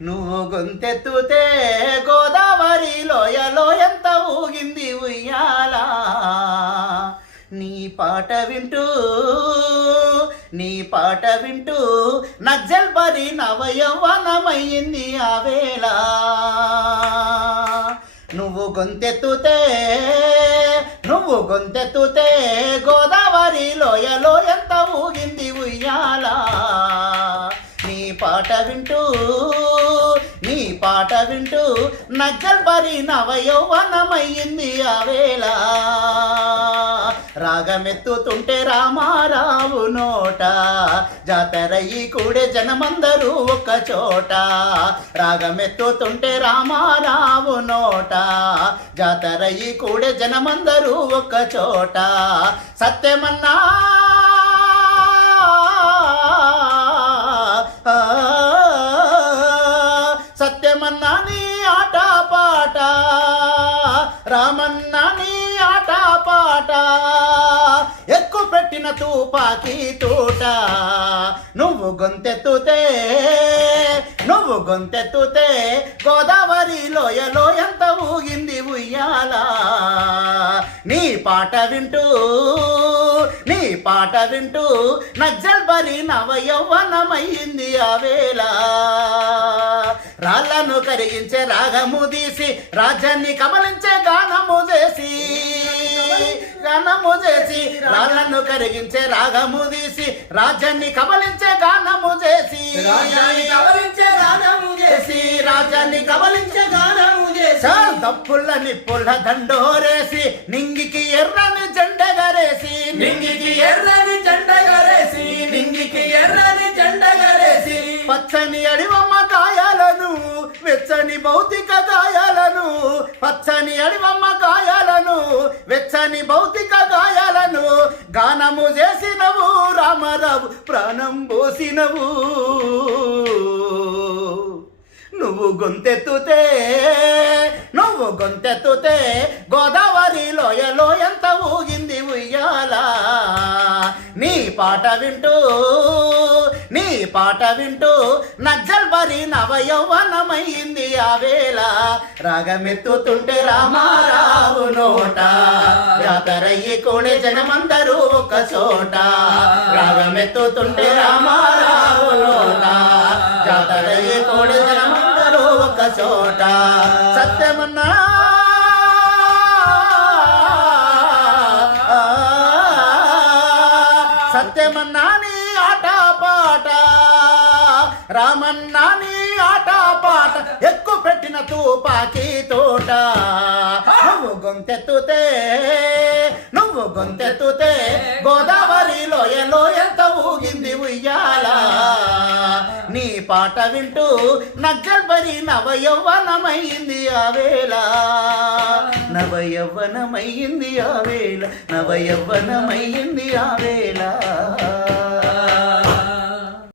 నువ్వు గొంతెత్తుతే గోదావరి లోయలో ఎంత ఊగింది ఉయ్యాలా నీ పాట వింటూ నజ్జల్బరి నవయవ్వనమయ్యింది ఆ వేళ నువ్వు గొంతెత్తుతే గోదావరి లోయలో ఎంత ఊగింది ఉయ్యాలా నీ పాట వింటూ నజ్జల్బరి నవయౌవనమయ్యింది ఆ వేళ రాగమెత్తుతుంటే రామారావు నోట జాతరయ్యి కూడే జనమందరూ ఒక చోట రాగమెత్తుతుంటే రామారావు నోట జాతరయ్యి కూడే జనమందరూ ఒక చోట సత్యమన్నా సత్యమన్నా నీ ఆట పాట రామన్నా నీ ఆట పాట ఎక్కు పెట్టిన తుపాకీ తోట నువ్వు గొంతెత్తుతే గోదావరి లోయలో ఎంత ఊగింది ఉయ్యాలా నీ పాట వింటూ నజ్జల్బరి నవయౌవనమయ్యింది ఆ వేళ రాళ్ళను కరిగించే రాగము తీసి రాజ్యాన్ని కమలించే గానము చేసి రాళ్ళను కరిగించే రాగము తీసి రాజ్యాన్ని కమలించే గానము చేసి రాజ్యాన్ని కమలించే గానము చేసి దప్పుల నిప్పుల దండోరేసి నింగికి ఎర్రని జెండగరేసి పచ్చని అడివమ్మ కాయాలను వెచ్చని భౌతిక గాయాలను వెచ్చని భౌతిక గాయాలను గానము చేసినవు రామారావు ప్రాణం పోసినవు నువ్వు గొంతెత్తుతే గోదావరి లోయలో ఎంత ఊగింది ఉయ్యాలా నీ పాట వింటూ నజ్జల్బరి నవయౌవనమయ్యింది ఆ వేళ రాగమెత్తుతుంటే రామారావు నోట జాతరయ్యి కూడే జనమందరూ ఒక చోట రాగమెత్తుతుంటే రామారావు నోట జాతరయ్యి కూడే జనమందరూ ఒక చోట సత్యమన్నా సత్యమన్నా నీ ఆట పాట రామన్నా నీ ఆట పాట ఎక్కు పెట్టిన తుపాకీ తోట నువ్వు గొంతెత్తుతే గోదావరి లోయలో ఎంత ఊగింది ఉయ్యాలా నీ పాట వింటూ నజ్జల్బరి నవయౌవనమయ్యింది ఆ వేళ నవయవ్వనమయ్యింది ఆ వేళ